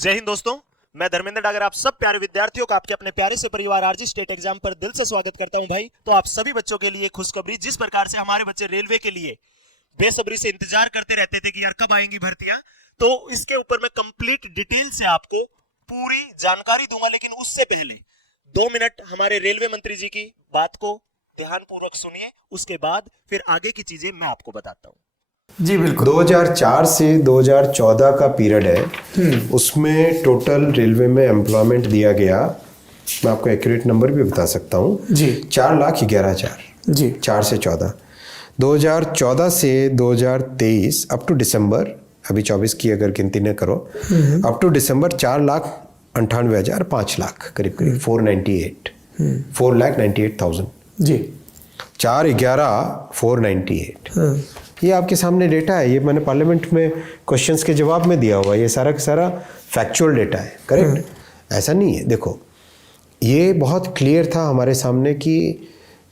जय हिंद दोस्तों, मैं धर्मेंद्र डागर आप सब प्यारे विद्यार्थियों का आपके अपने प्यारे से परिवार आरजी स्टेट एग्जाम पर दिल से स्वागत करता हूं भाई। तो आप सभी बच्चों के लिए खुशखबरी, जिस प्रकार से हमारे बच्चे रेलवे के लिए बेसब्री से इंतजार करते रहते थे कि यार कब आएंगी भर्तियां, तो इसके ऊपर मैं कंप्लीट डिटेल से आपको पूरी जानकारी दूंगा। लेकिन उससे पहले 2 मिनट हमारे रेलवे मंत्री जी की बात को ध्यानपूर्वक सुनिए, उसके बाद फिर आगे की चीजें मैं आपको बताता हूं। जी बिल्कुल। 2004 से 2014 का पीरियड है, उसमें टोटल रेलवे में एम्प्लॉयमेंट दिया गया, मैं आपको एक्यूरेट नंबर भी बता सकता हूँ जी, 4,11,000 जी 4 से 14। 2014 से 2023 अप टू दिसंबर, अभी 24 की अगर गिनती न करो, अप टू दिसंबर 4,98,000 5 लाख करीब करीब 4,98,000 जी 4,11,498। ये आपके सामने डेटा है, ये मैंने पार्लियामेंट में क्वेश्चंस के जवाब में दिया हुआ है, ये सारा का सारा फैक्चुअल डेटा है, करेक्ट? ऐसा नहीं है। देखो, ये बहुत क्लियर था हमारे सामने कि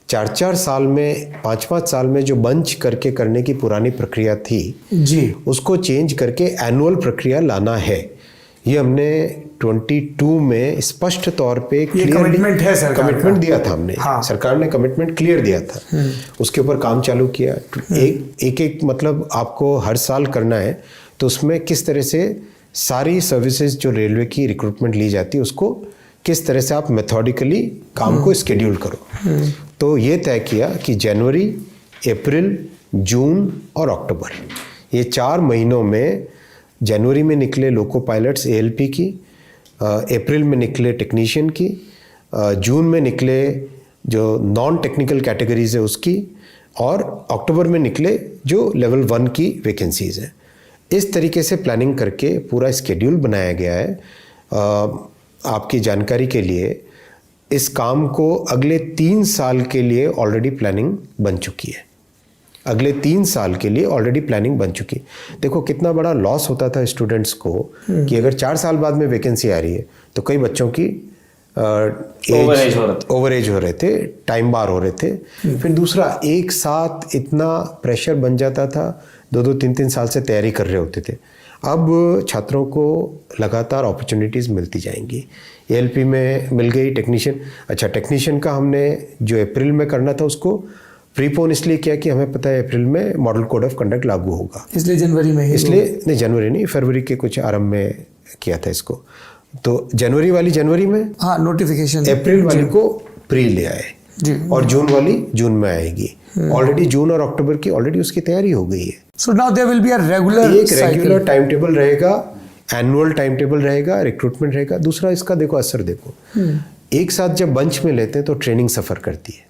4-4 साल में 5-5 साल में जो बंच करके करने की पुरानी प्रक्रिया थी जी, उसको चेंज करके एनुअल प्रक्रिया लाना है। ये हमने 22 में स्पष्ट तौर पे कमिटमेंट है, सरकार कमिटमेंट का दिया था हमने। हाँ। सरकार ने कमिटमेंट क्लियर दिया था, उसके ऊपर काम चालू किया। एक मतलब आपको हर साल करना है, तो उसमें किस तरह से सारी सर्विसेज जो रेलवे की रिक्रूटमेंट ली जाती है उसको किस तरह से आप मेथोडिकली काम को स्केड्यूल करो। तो ये तय किया कि जनवरी, अप्रैल, जून और अक्टूबर, ये 4 महीनों में, जनवरी में निकले लोको पायलट्स एएलपी की, अप्रैल में निकले टेक्नीशियन की, जून में निकले जो नॉन टेक्निकल कैटेगरीज है उसकी, और अक्टूबर में निकले जो लेवल 1 की वैकेंसीज हैं। इस तरीके से प्लानिंग करके पूरा स्केड्यूल बनाया गया है। आपकी जानकारी के लिए इस काम को अगले 3 साल के लिए ऑलरेडी प्लानिंग बन चुकी है। अगले 3 साल के लिए ऑलरेडी प्लानिंग बन चुकी। देखो कितना बड़ा लॉस होता था स्टूडेंट्स को कि अगर 4 साल बाद में वैकेंसी आ रही है तो कई बच्चों की ओवर एज हो रहे थे, टाइम बार हो रहे थे। फिर दूसरा, एक साथ इतना प्रेशर बन जाता था, 2-2, 3-3 साल से तैयारी कर रहे होते थे। अब छात्रों को लगातार अपॉर्चुनिटीज़ मिलती जाएंगी। एएलपी में मिल गई, टेक्नीशियन, अच्छा टेक्नीशियन का हमने जो अप्रैल में करना था उसको प्रीपोन इसलिए किया कि हमें पता है अप्रैल में मॉडल कोड ऑफ कंडक्ट लागू होगा, इसलिए जनवरी में ही, इसलिए नहीं, जनवरी नहीं, फरवरी के कुछ आरंभ में किया था इसको। तो जनवरी वाली जनवरी में, हाँ नोटिफिकेशन, अप्रैल वाली को प्री ले आए जी, और जून वाली जून में आएगी। ऑलरेडी जून और अक्टूबर की ऑलरेडी उसकी तैयारी हो गई है। So now there will be a regular, एक रेगुलर टाइम टेबल रहेगा, एनुअल टाइम टेबल रहेगा, रिक्रूटमेंट रहेगा। दूसरा, इसका देखो असर देखो, एक साथ जब बंच में लेते हैं तो ट्रेनिंग सफ़र करती है,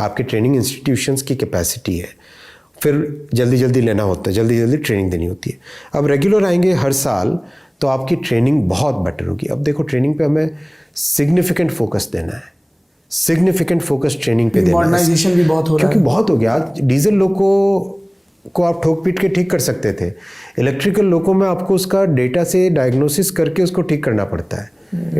आपके ट्रेनिंग इंस्टीट्यूशंस की कैपेसिटी है, फिर जल्दी जल्दी लेना होता है, जल्दी जल्दी ट्रेनिंग देनी होती है। अब रेगुलर आएंगे हर साल तो आपकी ट्रेनिंग बहुत बेटर होगी। अब देखो, ट्रेनिंग पे हमें सिग्निफिकेंट फोकस देना है, सिग्निफिकेंट फोकस ट्रेनिंग पे देना है, मॉडर्नाइजेशन भी बहुत हो रहा है, क्योंकि बहुत हो गया। डीजल लोको को आप ठोक पीट के ठीक कर सकते थे, इलेक्ट्रिकल लोको में आपको उसका डेटा से डायग्नोसिस करके उसको ठीक करना पड़ता है।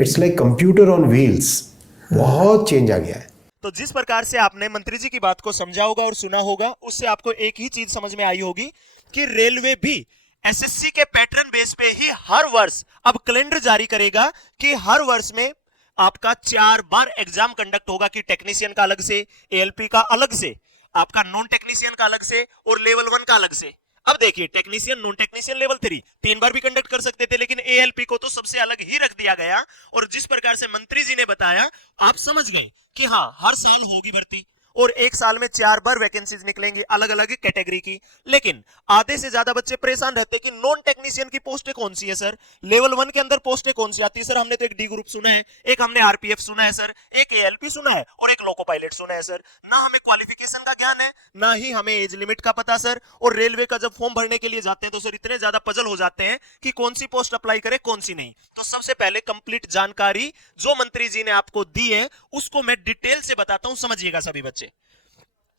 It's like computer on wheels, बहुत चेंज आ गया है। तो जिस प्रकार से आपने मंत्री जी की बात को समझा होगा और सुना होगा, उससे आपको एक ही चीज समझ में आई होगी कि रेलवे भी एसएससी के पैटर्न बेस पे ही हर वर्ष अब कैलेंडर जारी करेगा कि हर वर्ष में आपका 4 बार एग्जाम कंडक्ट होगा, कि टेक्नीशियन का अलग से, एएलपी का अलग से, आपका नॉन टेक्नीशियन का अलग से और लेवल 1 का अलग से। अब देखिए, टेक्नीशियन, नॉन टेक्नीशियन, लेवल 3 3 बार भी कंडक्ट कर सकते थे, लेकिन एएलपी को तो सबसे अलग ही रख दिया गया। और जिस प्रकार से मंत्री जी ने बताया, आप समझ गए कि हाँ हर साल होगी भर्ती और एक साल में 4 बार वैकेंसीज निकलेंगी अलग अलग कैटेगरी की। लेकिन आधे से ज्यादा बच्चे परेशान रहते कि नॉन टेक्नीशियन की पोस्टें कौन सी है सर, लेवल 1 के अंदर पोस्टें कौन सी आती है सर। हमने तो एक डी ग्रुप सुना है, एक हमने आरपीएफ सुना है सर, एक एएलपी सुना है और एक लोको पायलट सुना है सर। ना हमें क्वालिफिकेशन का ज्ञान है, ना ही हमें एज लिमिट का पता सर। और रेलवे का जब फॉर्म भरने के लिए जाते हैं तो सर इतने ज्यादा पजल हो जाते हैं कि कौन सी पोस्ट अप्लाई करें कौन सी नहीं। तो सबसे पहले कंप्लीट जानकारी जो मंत्री जी ने आपको दी है उसको मैं डिटेल से बताता हूं, समझिएगा सभी बच्चे।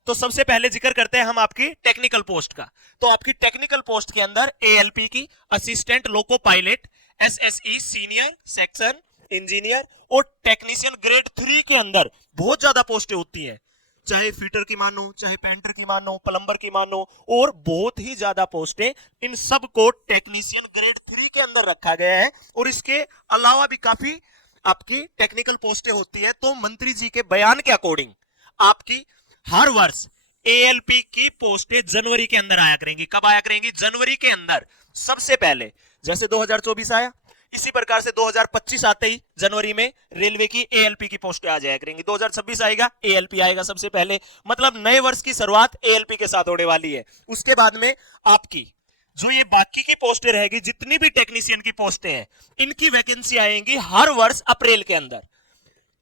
तो सबसे पहले जिक्र करते हैं हम आपकी टेक्निकल पोस्ट का। तो आपकी टेक्निकल पोस्ट के अंदर एएलपी की assistant loco pilot, SSE senior section engineer और टेक्नीशियन ग्रेड 3 के अंदर बहुत ज्यादा पोस्टें होती हैं। चाहे फीटर की मानो, चाहे पेंटर की मानो, प्लम्बर की मानो, और बहुत ही ज्यादा पोस्टें, इन सब को टेक्नीशियन ग्रेड 3 के अंदर रखा गया है। और इसके अलावा भी काफी आपकी टेक्निकल पोस्टें होती है। तो मंत्री जी के बयान के अकॉर्डिंग आपकी हर वर्ष एएलपी की पोस्टें जनवरी के अंदर आया करेंगी। कब आया करेंगी? जनवरी के अंदर। सबसे पहले जैसे 2024 आया, इसी प्रकार से 2025 आते ही जनवरी में रेलवे की एएलपी की पोस्टें आ जाया करेंगी। 2026 आएगा, एएलपी आएगा सबसे पहले। मतलब नए वर्ष की शुरुआत एएलपी के साथ होने वाली है। उसके बाद में आपकी जो ये बाकी की पोस्टें रहेगी, जितनी भी टेक्नीशियन की पोस्टें हैं, इनकी वैकेंसी आएंगी हर वर्ष अप्रैल के अंदर।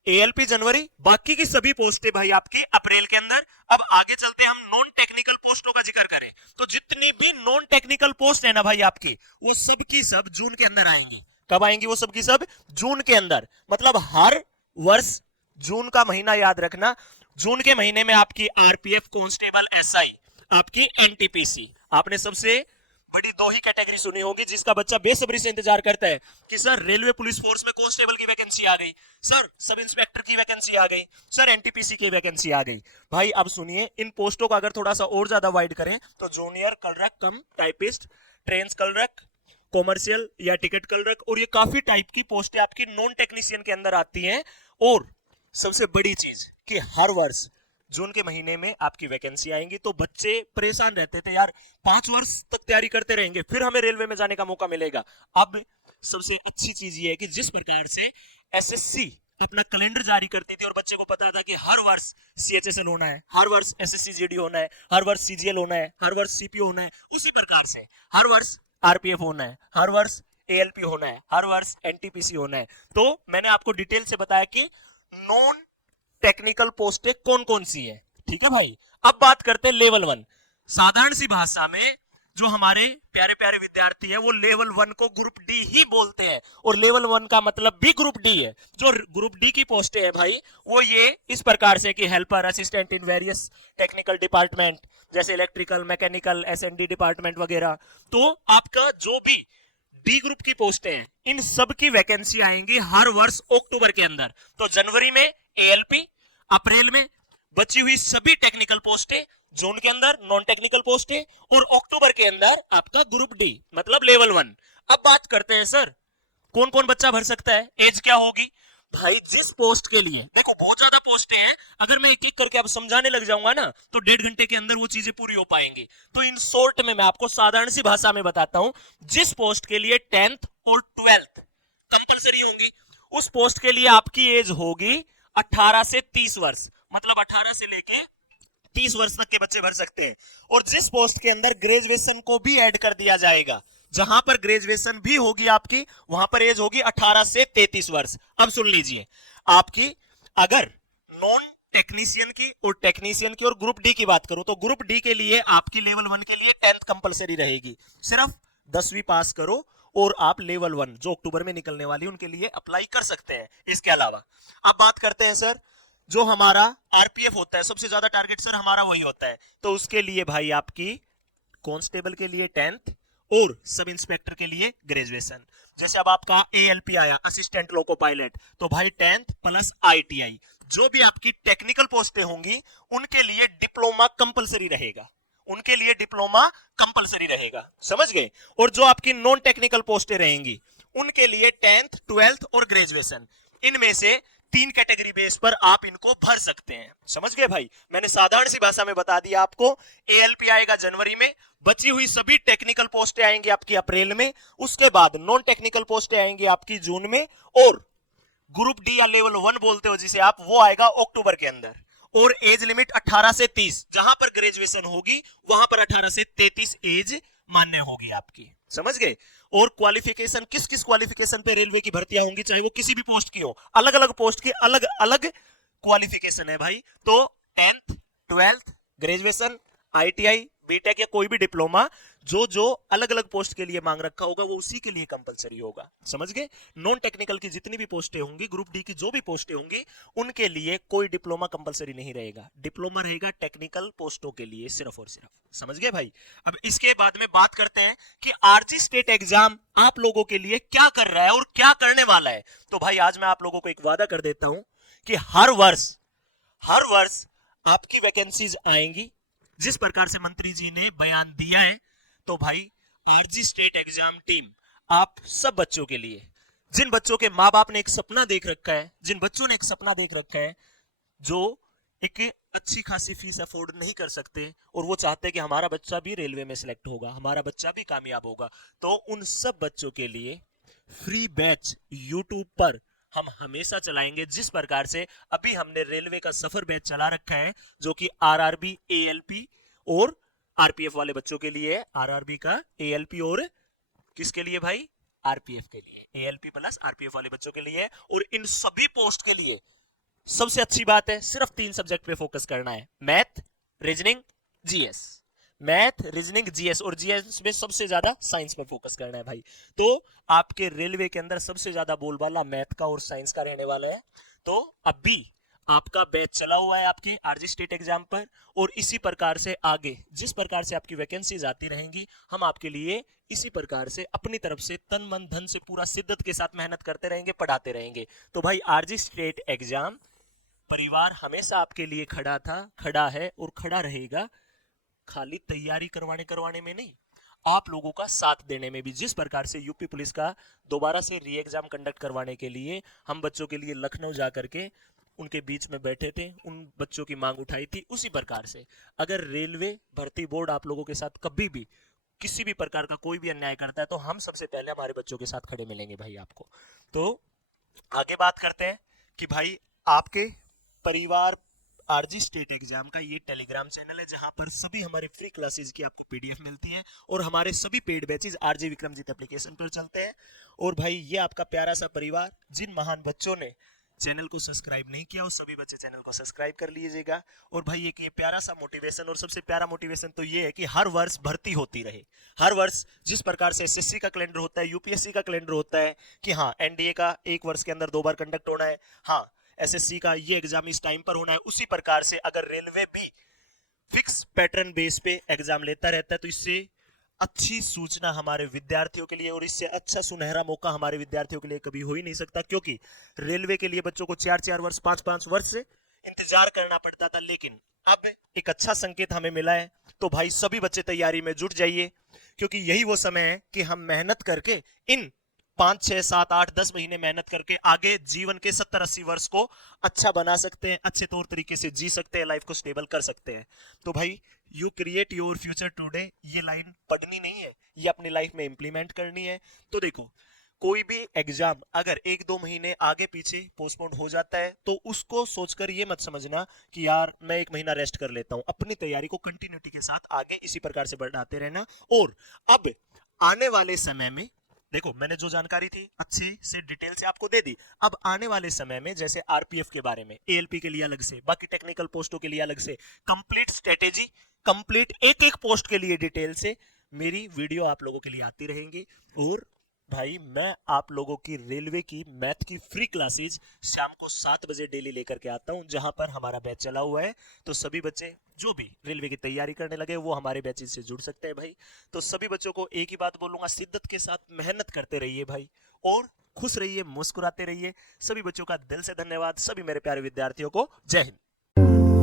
एएलपी जनवरी, बाकी की सभी पोस्टें भाई आपकी अप्रैल के अंदर। अब आगे चलते हम नॉन टेक्निकल पोस्टों का जिक्र करें तो जितनी भी नॉन टेक्निकल पोस्ट है ना भाई आपकी, वो सब की सब जून के अंदर आएंगी। कब आएंगी? वो सब की सब जून के अंदर। मतलब हर वर्ष जून का महीना याद रखना, जून के महीने में आपकी आरपीएफ कांस्टेबल एसआई, आपकी एनटीपीसी, आपने सबसे बड़ी दो ही कैटेगरी सुनी होगी जिसका बच्चा बेसब्री से इंतजार करता है कि सर रेलवे पुलिस फोर्स में कांस्टेबल की वैकेंसी आ गई, सर सब इंस्पेक्टर की वैकेंसी आ गई, सर एनटीपीसी की वैकेंसी आ गई। भाई अब सुनिए, इन पोस्टों का अगर थोड़ा सा और ज्यादा वाइड करें तो जूनियर क्लर्क कम टाइपिस्ट, ट्रेन क्लर्क, कॉमर्शियल या टिकट क्लर्क, और ये काफी टाइप की पोस्टें आपकी नॉन टेक्नीशियन के अंदर आती हैं। और सबसे बड़ी चीज कि हर वर्ष जून के महीने में आपकी वैकेंसी आएंगी। तो बच्चे परेशान रहते थे यार, 5 वर्ष तक तैयारी करते रहेंगे फिर हमें रेलवे में जाने का मौका मिलेगा। अब सबसे अच्छी चीज ये है कि जिस प्रकार से एसएससी अपना कैलेंडर जारी करती थी और बच्चे को पता था कि हर वर्ष सीएचएसएल होना है, हर वर्ष एसएससी जीडी होना है, हर वर्ष सीजीएल होना है, हर वर्ष सीपीओ होना है, उसी प्रकार से हर वर्ष आरपीएफ होना है, हर वर्ष एएलपी होना है, हर वर्ष एनटीपीसी होना है। तो मैंने आपको डिटेल से बताया कि नॉन टेक्निकल पोस्टें कौन कौन सी है। ठीक है भाई, अब बात करते हैं लेवल 1। साधारण सी भाषा में जो हमारे प्यारे प्यारे विद्यार्थी है वो लेवल 1 को ग्रुप डी ही बोलते हैं, और लेवल 1 का मतलब भी ग्रुप डी है। जो ग्रुप डी की पोस्टें हैं भाई वो ये इस प्रकार से कि helper, assistant in various technical department, जैसे इलेक्ट्रिकल, मैकेनिकल, एसएनडी डिपार्टमेंट वगैरह। तो आपका जो भी डी ग्रुप की पोस्टें हैं, इन सब की वैकेंसी आएंगी हर वर्ष अक्टूबर के अंदर। तो जनवरी में एएलपी, अप्रैल में बची हुई सभी टेक्निकल पोस्टें, जून के अंदर नॉन टेक्निकल पोस्टें, और अक्टूबर के अंदर आपका ग्रुप डी मतलब लेवल 1। अब बात करते हैं सर कौन कौन बच्चा भर सकता है, एज क्या होगी। भाई जिस पोस्ट के लिए, देखो बहुत ज्यादा पोस्टें हैं, अगर मैं एक एक करके अब समझाने लग जाऊंगा ना तो 1.5 घंटे के अंदर वो चीजें पूरी हो पाएंगी। तो इन शॉर्ट में मैं आपको साधारण सी भाषा में बताता हूं। जिस पोस्ट के लिए 10th और 12th कंपलसरी होंगी, उस पोस्ट के लिए आपकी एज होगी 18 से 30 वर्ष, मतलब 18 से लेके 30 वर्ष तक के बच्चे भर सकते हैं। और जिस पोस्ट के अंदर ग्रेजुएशन को भी ऐड कर दिया जाएगा, जहां पर ग्रेजुएशन भी होगी आपकी, वहां पर एज होगी 18 से 33 वर्ष। अब सुन लीजिए, आपकी अगर नॉन टेक्नीशियन की और टेक्नीशियन की और ग्रुप डी की बात करूं तो ग्रुप डी के लिए आपकी लेवल 1 के लिए 10th कंपलसरी रहेगी। सिर्फ 10वीं पास करो और आप लेवल 1 जो अक्टूबर में निकलने वाली उनके लिए अप्लाई कर सकते हैं। इसके अलावा अब बात करते हैं सर जो हमारा आरपीएफ होता है, सबसे ज्यादा टारगेट सर हमारा वही होता है। तो उसके लिए भाई आपकी कांस्टेबल के लिए 10th और सब इंस्पेक्टर के लिए ग्रेजुएशन। जैसे अब आपका एएलपी आया, असिस्टेंट लोको पायलट, तो भाई 10th प्लस आईटीआई। जो भी आपकी टेक्निकल पोस्टें होंगी उनके लिए डिप्लोमा कंपलसरी रहेगा, उनके लिए डिप्लोमा कंपलसरी रहेगा, समझ गए। और जो आपकी नॉन टेक्निकल पोस्टें रहेंगी उनके लिए 10th, 12th और ग्रेजुएशन। इनमें से 3 कैटेगरी बेस पर आप इनको भर सकते हैं, समझ गए भाई। मैंने साधारण सी भाषा में बता दिया आपको। एएलपी आएगा जनवरी में, बची हुई सभी टेक्निकल पोस्टें आएंगी आपकी अप्रैल में, उसके बाद नॉन टेक्निकल पोस्टें आएंगी आपकी जून में, और ग्रुप डी या लेवल 1 बोलते हो जिसे आप, वो आएगा अक्टूबर के अंदर। और एज लिमिट 18 से 30, जहां पर ग्रेजुएशन होगी वहां पर 18 से 33 एज मान्य होगी आपकी, समझ गए। और क्वालिफिकेशन, किस किस क्वालिफिकेशन पे रेलवे की भर्तियां होंगी, चाहे वो किसी भी पोस्ट की हो, अलग अलग पोस्ट की अलग अलग क्वालिफिकेशन है भाई। तो 10th, 12th, graduation, ITI, BTech या कोई भी डिप्लोमा, जो जो अलग अलग पोस्ट के लिए मांग रखा होगा वो उसी के लिए कंपलसरी होगा, समझ गए। नॉन टेक्निकल की जितनी भी पोस्टें होंगी, ग्रुप डी की जो भी पोस्टें होंगी, उनके लिए कोई डिप्लोमा कंपलसरी नहीं रहेगा। डिप्लोमा रहेगा टेक्निकल पोस्टों के लिए सिर्फ और सिर्फ, समझ गए भाई। अब इसके बाद में बात करते हैं कि आरजी स्टेट एग्जाम आप लोगों के लिए क्या कर रहा है और क्या करने वाला है। तो भाई आज मैं आप लोगों को एक वादा कर देता हूं कि हर वर्ष आपकी वैकेंसीज आएंगी जिस प्रकार से मंत्री जी ने बयान दिया है। तो भाई आरजी स्टेट एग्जाम टीम आप सब बच्चों के लिए, जिन बच्चों के माँ बाप ने एक सपना देख रखा है, जिन बच्चों ने एक सपना देख रखा है, जो एक अच्छी खासी फीस अफोर्ड नहीं कर सकते और वो चाहते हैं कि हमारा बच्चा भी रेलवे में सिलेक्ट होगा, हमारा बच्चा भी कामयाब होगा, तो उन सब बच्चों के लिए फ्री बैच यूट्यूब पर हम हमेशा चलाएंगे। जिस प्रकार से अभी हमने रेलवे का सफर बैच चला रखा है जो कि आरआरबी, एएलपी और आरपीएफ वाले बच्चों के लिए है। आरआरबी का, एएलपी और किसके लिए भाई? आरपीएफ के लिए। एएलपी प्लस आरपीएफ वाले बच्चों के लिए है। और इन सभी पोस्ट के लिए सबसे अच्छी बात है, सिर्फ 3 सब्जेक्ट पे फोकस करना है, math, reasoning, GS. Math, reasoning, GS, और जीएस में सबसे ज्यादा साइंस पर फोकस करना है भाई। तो आपके रेलवे के अंदर सबसे ज्यादा बोलबाला मैथ का और साइंस का रहने वाला है। तो अभी आपका बैच चला हुआ है आपके आरजी स्टेट एग्जाम पर, और इसी प्रकार से आगे जिस प्रकार से आपकी वैकेंसीज आती रहेंगी, हम आपके लिए इसी प्रकार से अपनी तरफ से तन मन धन से पूरा शिद्दत के साथ मेहनत करते रहेंगे, पढ़ाते रहेंगे। तो भाई आरजी स्टेट एग्जाम परिवार हमेशा आपके लिए खड़ा था, खड़ा है और खड़ा रहेगा, खाली तैयारी करवाने में नहीं, आप लोगों का साथ देने में भी। जिस प्रकार से यूपी पुलिस का दोबारा से री एग्जाम कंडक्ट करवाने के लिए हम बच्चों के लिए लखनऊ जाकर के उनके बीच में बैठे थे, उन बच्चों की मांग उठाई थी, उसी प्रकार से अगर रेलवे भर्ती बोर्ड आप लोगों के साथ कभी भी किसी भी प्रकार का कोई भी अन्याय करता है, तो हम सबसे पहले हमारे बच्चों के साथ खड़े मिलेंगे भाई आपको। तो आगे बात करते हैं कि भाई आपके परिवार आरजी स्टेट एग्जाम का ये टेलीग्राम चैनल है जहां पर सभी हमारे फ्री क्लासेस की आपको पीडीएफ मिलती है, और हमारे सभी paid batches RG Vikramjit application पर चलते हैं। और भाई ये आपका प्यारा सा परिवार, जिन महान बच्चों ने चैनल को सब्सक्राइब नहीं किया, उस सभी बच्चे चैनल को सब्सक्राइब कर लीजिएगा। और भाई एक ये प्यारा सा मोटिवेशन, और सबसे प्यारा मोटिवेशन तो ये है कि हर वर्ष भर्ती होती रहे। हर वर्ष जिस प्रकार से एसएससी का कैलेंडर होता है, यूपीएससी का कैलेंडर होता है कि हाँ एनडीए का 1 वर्ष के अंदर 2 बार कंडक्ट होना है, हाँ एसएससी का ये एग्जाम इस टाइम पर होना है, उसी प्रकार से अगर रेलवे भी फिक्स पैटर्न बेस पे एग्जाम लेता रहता है, तो इससे अच्छी सूचना हमारे विद्यार्थियों के लिए और इससे अच्छा सुनहरा मौका हमारे विद्यार्थियों के लिए कभी हो ही नहीं सकता। क्योंकि रेलवे के लिए बच्चों को 4-4 वर्ष, 5-5 वर्ष से इंतजार करना पड़ता था, लेकिन अब एक अच्छा संकेत हमें मिला है। तो भाई सभी बच्चे तैयारी में जुट जाइए, क्योंकि यही वो समय है कि हम मेहनत करके इन 5, 6, 7, 8, 10 महीने मेहनत करके आगे जीवन के 70-80 वर्ष को अच्छा बना सकते हैं, अच्छे तौर तरीके से जी सकते हैं, लाइफ को स्टेबल कर सकते हैं। तो भाई you create your future today, ये लाइन पढ़नी नहीं है, ये अपनी लाइफ में इंप्लीमेंट करनी है। तो देखो, कोई भी एग्जाम अगर 1-2 महीने आगे पीछे पोस्टपोन हो जाता है, तो उसको सोचकर ये मत समझना कि यार मैं 1 महीना रेस्ट कर लेता हूं। अपनी तैयारी को कंटिन्यूटी के साथ आगे इसी प्रकार से बढ़ाते रहना। और अब आने वाले समय में देखो, मैंने जो जानकारी थी अच्छी से डिटेल से आपको दे दी। अब आने वाले समय में जैसे आरपीएफ के बारे में, एएलपी के लिए अलग से, बाकी टेक्निकल पोस्टों के लिए अलग से, कंप्लीट स्ट्रेटेजी, कंप्लीट एक पोस्ट के लिए डिटेल से मेरी वीडियो आप लोगों के लिए आती रहेंगी। और भाई मैं आप लोगों की रेलवे की मैथ की फ्री क्लासेज शाम को 7 बजे डेली लेकर के आता हूं, जहां पर हमारा बैच चला हुआ है। तो सभी बच्चे जो भी रेलवे की तैयारी करने लगे वो हमारे बैचेज से जुड़ सकते हैं भाई। तो सभी बच्चों को एक ही बात बोलूंगा, शिद्दत के साथ मेहनत करते रहिए भाई, और खुश रहिए, मुस्कुराते रहिए। सभी बच्चों का दिल से धन्यवाद। सभी मेरे प्यारे विद्यार्थियों को जय हिंद।